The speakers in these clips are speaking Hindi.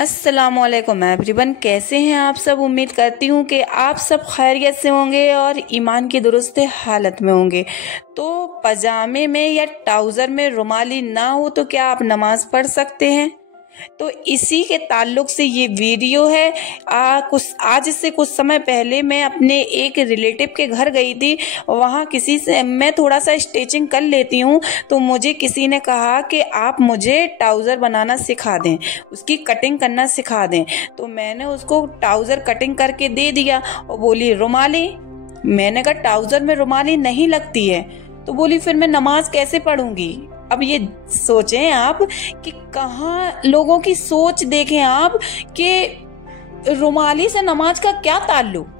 अस्सलामुअलैकुम एवरीवन, कैसे हैं आप सब। उम्मीद करती हूँ कि आप सब खैरियत से होंगे और ईमान की दुरुस्त हालत में होंगे। तो पजामे में या ट्राउज़र में रुमाली ना हो तो क्या आप नमाज पढ़ सकते हैं? तो इसी के ताल्लुक से ये वीडियो है। आज से कुछ समय पहले मैं अपने एक रिलेटिव के घर गई थी। वहाँ किसी से मैं थोड़ा सा स्टिचिंग कर लेती हूँ, तो मुझे किसी ने कहा कि आप मुझे ट्राउज़र बनाना सिखा दें, उसकी कटिंग करना सिखा दें। तो मैंने उसको ट्राउज़र कटिंग करके दे दिया और बोली रुमाली। मैंने कहा ट्राउज़र में रुमाली नहीं लगती है। तो बोली फिर मैं नमाज कैसे पढ़ूंगी। अब ये सोचें आप कि कहाँ लोगों की सोच देखें आप कि रुमाली से नमाज का क्या ताल्लुक।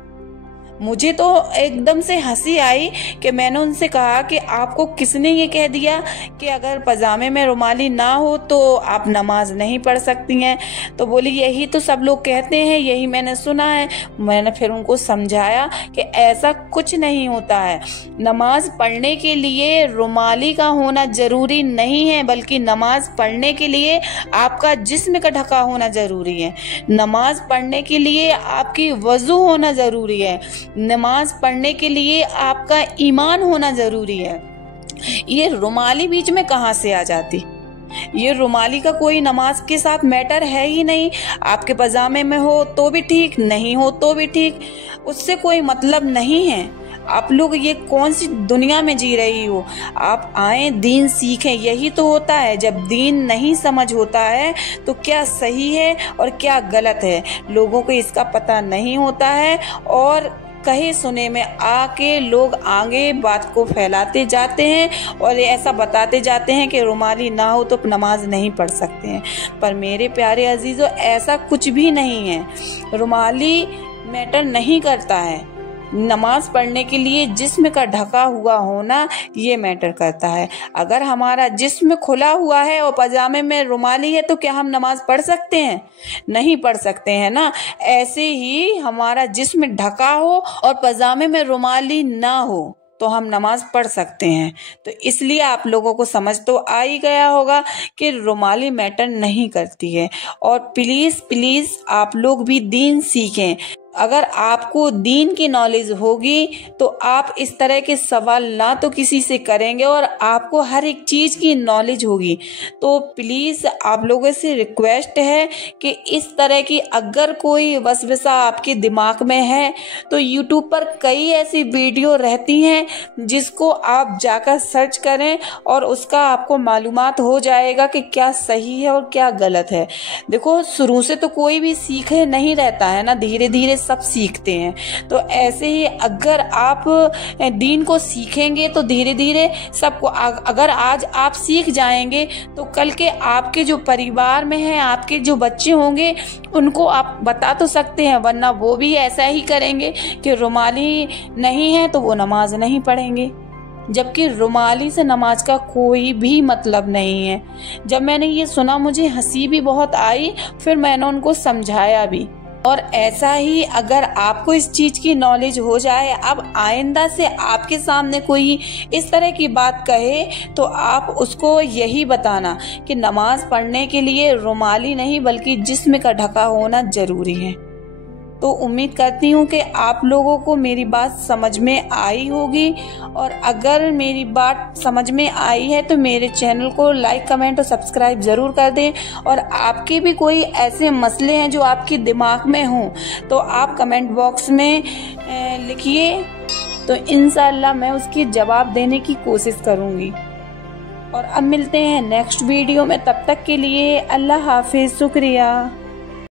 मुझे तो एकदम से हंसी आई कि मैंने उनसे कहा कि आपको किसने ये कह दिया कि अगर पजामे में रुमाली ना हो तो आप नमाज नहीं पढ़ सकती हैं। तो बोली यही तो सब लोग कहते हैं, यही मैंने सुना है। मैंने फिर उनको समझाया कि ऐसा कुछ नहीं होता है। नमाज पढ़ने के लिए रुमाली का होना ज़रूरी नहीं है, बल्कि नमाज पढ़ने के लिए आपका जिस्म का ढका होना ज़रूरी है। नमाज पढ़ने के लिए आपकी वज़ू होना ज़रूरी है। नमाज पढ़ने के लिए आपका ईमान होना जरूरी है। ये रुमाली बीच में कहाँ से आ जाती। ये रुमाली का कोई नमाज के साथ मैटर है ही नहीं। आपके पजामे में हो तो भी ठीक, नहीं हो तो भी ठीक, उससे कोई मतलब नहीं है। आप लोग ये कौन सी दुनिया में जी रही हो। आप आए दीन सीखें, यही तो होता है। जब दीन नहीं समझ होता है तो क्या सही है और क्या गलत है, लोगों को इसका पता नहीं होता है। और कहे सुने में आके लोग आगे बात को फैलाते जाते हैं और ऐसा बताते जाते हैं कि रुमाली ना हो तो नमाज नहीं पढ़ सकते हैं। पर मेरे प्यारे अजीजों, ऐसा कुछ भी नहीं है। रुमाली मैटर नहीं करता है। नमाज पढ़ने के लिए जिस्म का ढका हुआ होना ये मैटर करता है। अगर हमारा जिस्म खुला हुआ है और पजामे में रुमाली है तो क्या हम नमाज पढ़ सकते हैं? नहीं पढ़ सकते हैं ना। ऐसे ही हमारा जिस्म ढका हो और पजामे में रुमाली ना हो तो हम नमाज पढ़ सकते हैं। तो इसलिए आप लोगों को समझ तो आ ही गया होगा कि रुमाली मैटर नहीं करती है। और प्लीज़ प्लीज़ आप लोग भी दीन सीखें। अगर आपको दीन की नॉलेज होगी तो आप इस तरह के सवाल ना तो किसी से करेंगे और आपको हर एक चीज़ की नॉलेज होगी। तो प्लीज़ आप लोगों से रिक्वेस्ट है कि इस तरह की अगर कोई वसवसा आपके दिमाग में है तो यूट्यूब पर कई ऐसी वीडियो रहती हैं जिसको आप जाकर सर्च करें और उसका आपको मालूमात हो जाएगा कि क्या सही है और क्या गलत है। देखो, शुरू से तो कोई भी सीखे नहीं रहता है ना, धीरे धीरे सब सीखते हैं। तो ऐसे ही अगर आप दीन को सीखेंगे तो धीरे धीरे सबको, अगर आज आप सीख जाएंगे तो कल के आपके जो परिवार में है, आपके जो बच्चे होंगे, उनको आप बता तो सकते हैं, वरना वो भी ऐसा ही करेंगे कि रुमाली नहीं है तो वो नमाज नहीं पढ़ेंगे। जबकि रुमाली से नमाज का कोई भी मतलब नहीं है। जब मैंने ये सुना मुझे हंसी भी बहुत आई, फिर मैंने उनको समझाया भी। और ऐसा ही अगर आपको इस चीज की नॉलेज हो जाए, अब आइंदा से आपके सामने कोई इस तरह की बात कहे तो आप उसको यही बताना कि नमाज पढ़ने के लिए रुमाली नहीं बल्कि जिस्म का ढका होना जरूरी है। तो उम्मीद करती हूँ कि आप लोगों को मेरी बात समझ में आई होगी। और अगर मेरी बात समझ में आई है तो मेरे चैनल को लाइक, कमेंट और सब्सक्राइब ज़रूर कर दें। और आपके भी कोई ऐसे मसले हैं जो आपके दिमाग में हों तो आप कमेंट बॉक्स में लिखिए, तो इंशाअल्लाह मैं उसकी जवाब देने की कोशिश करूँगी। और अब मिलते हैं नेक्स्ट वीडियो में, तब तक के लिए अल्लाह हाफिज़, शुक्रिया।